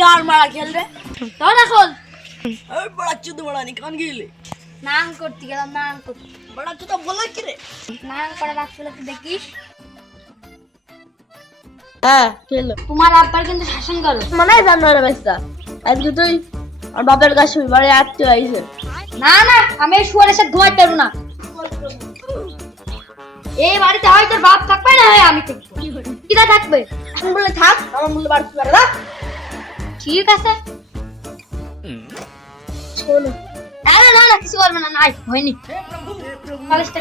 গান মারা ধর এখন? এই বড়া চুদ বড়া নি কান গেলে? নাং করতে গেলাম নাং করতে বড়া চুদা বলে কি রে? নাং করে দেখিস? হ্যাঁ। খেলো। তোমার আব্বার কিন্তু শাসন করো। মানে জানোয়ার বেস্তা আজকে তুই আর বাপের কাছে বাড়ি আটকে আইছে। না না আমি শুয়ারের সাথে ঘুমাইতে পারব না। এই বাড়িতে হয় তোর বাপ থাকবে না হয় আমি থাকব? কিরা? থাকবে? আমি বলে থাক আমার বলে বাড়ি পারে না ঠিক আছে? শোনো না না কিছু করবে না নাই হয়নি। কলেজটা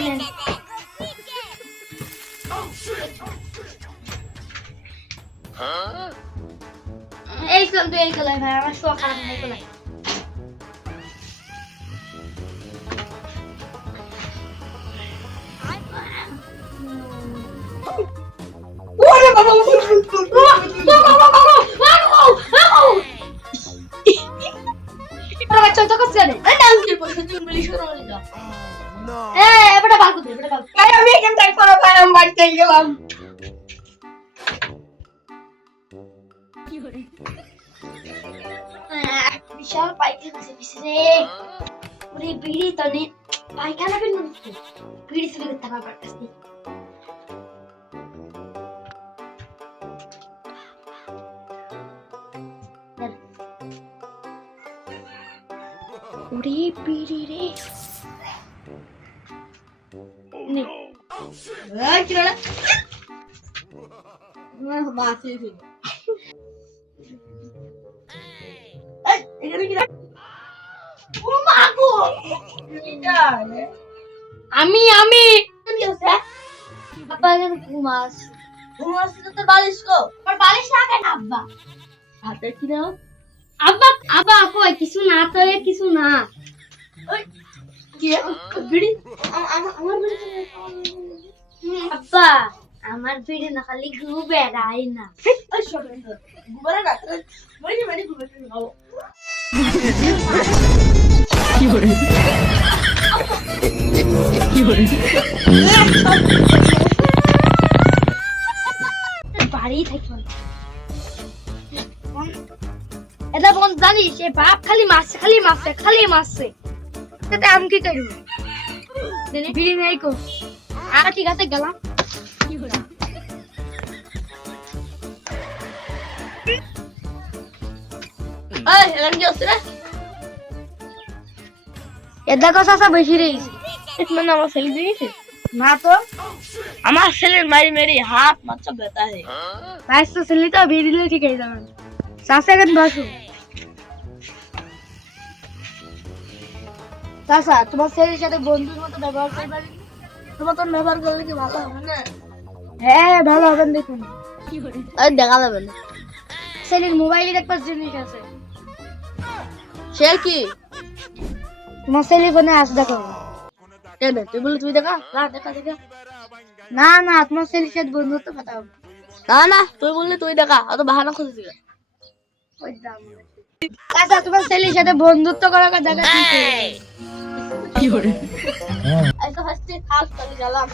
এই কল তুই এই খেলাই ভাই আমার শোয়া খারাপ নাই খেলাই কি বলছিস তুমি বলি শুরু হয়ে যাও এ এবারে বাল করতে এবারে বাল ভাই আমি এখান থেকে পরে ভাই আমি বাড়িতে গেলাম। আহ, বিশাল পায়খানা আছে বিশালে ওরে বিড়ি তনে পায়খানা কেন বিড়ি চুরি করতে হবে আমার ওরে বিড়ি রে। আমি আমি। আব্বা এখানে ঘুমাস তো বালিশ কো। বালিশ না কেন আব্বা। হাতে কি নাও আব্বা আব্বা কই কিছু না তো কিছু না। ওই কি বিড়ি? আমার আমার বিড়ি আব্বা আমার বিড়ি না খালি ঘু বেড়াই না। ওই না মানে মানে খাও বাড়ি থাকবে এটা বোন জানিস এ বাপ খালি মারছে খালি মারছে খালি মারছে। তাতে আমি কি করব? দিনে বিড়ি নেই কো। আর ঠিক আছে গেলাম। এই এখানে কি আছে রে? এ দেখো চাচা বেশি রয়েছে মানে আমার ছেলে দিয়েছে না তো। আমার ছেলের মারি মেরি হাত মাথা ব্যথা হে বাইশ তো ছেলে তো ঠিক হয়ে যাবে? চাষা এখন বসো চাষা তোমার ছেলের সাথে বন্ধুর মতো ব্যবহার করবে তোমার তোর ব্যবহার করলে কি ভালো হবে না? হ্যাঁ ভালো হবে দেখুন। ওই দেখা যাবে না। ছেলের মোবাইলে একটা জিনিস আছে সে কি? তোমার ছেলে ফোনে আস দেখো। কেন তুই বলি তুই দেখা? না দেখা দেখা। না না তোমার ছেলের সাথে বন্ধুত্ব কথা হবে। না না তুই বললি তুই দেখা অত বাহানা খুঁজে দিবে চাচা তোমার ছেলের সাথে বন্ধুত্ব করার কথা কি করে? এই তো হাসতে থাক গেলাম।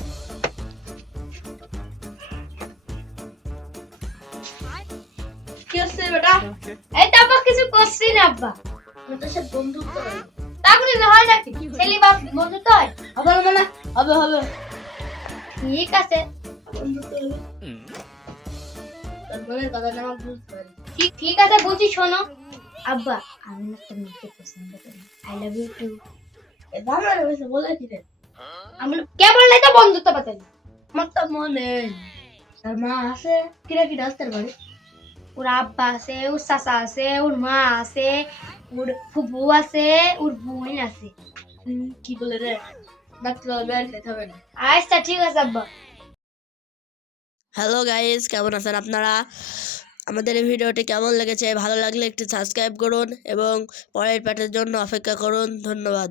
কি হচ্ছে বেটা? এই তো আব্বা কিছু করছি না আব্বা। আমি তোর সাথে বন্ধুত্ব তা বলে না হয় নাকি? ছেলে বাপ বন্ধুত্ব হয়? হবে হবে না? হবে হবে। ঠিক আছে। বন্ধুত্ব হবে। তোর বোনের কথা বুঝতে পারি। ঠিক ঠিক আছে বলছি শোনো। আব্বা আমি না একটা মেয়েকে পছন্দ করি। আই লাভ ইউ টু বলে কি রে? আমি কে বললে তো বন্ধুত্ব পাতেন আমার তো মনে তার মা আছে কিরা আসতে বাড়ি? ওর আব্বা আছে ওর চাচা আছে ওর মা আছে ওর ফুবু আছে ওর বোন আছে। হুম, কি বলে রে? ডাক্তার বের খেতে হবে না। আচ্ছা ঠিক আছে আব্বা। হ্যালো গাইস কেমন আছেন আপনারা? আমাদের এই ভিডিওটি কেমন লেগেছে ভালো লাগলে একটি সাবস্ক্রাইব করুন এবং পরের পার্টের জন্য অপেক্ষা করুন। ধন্যবাদ।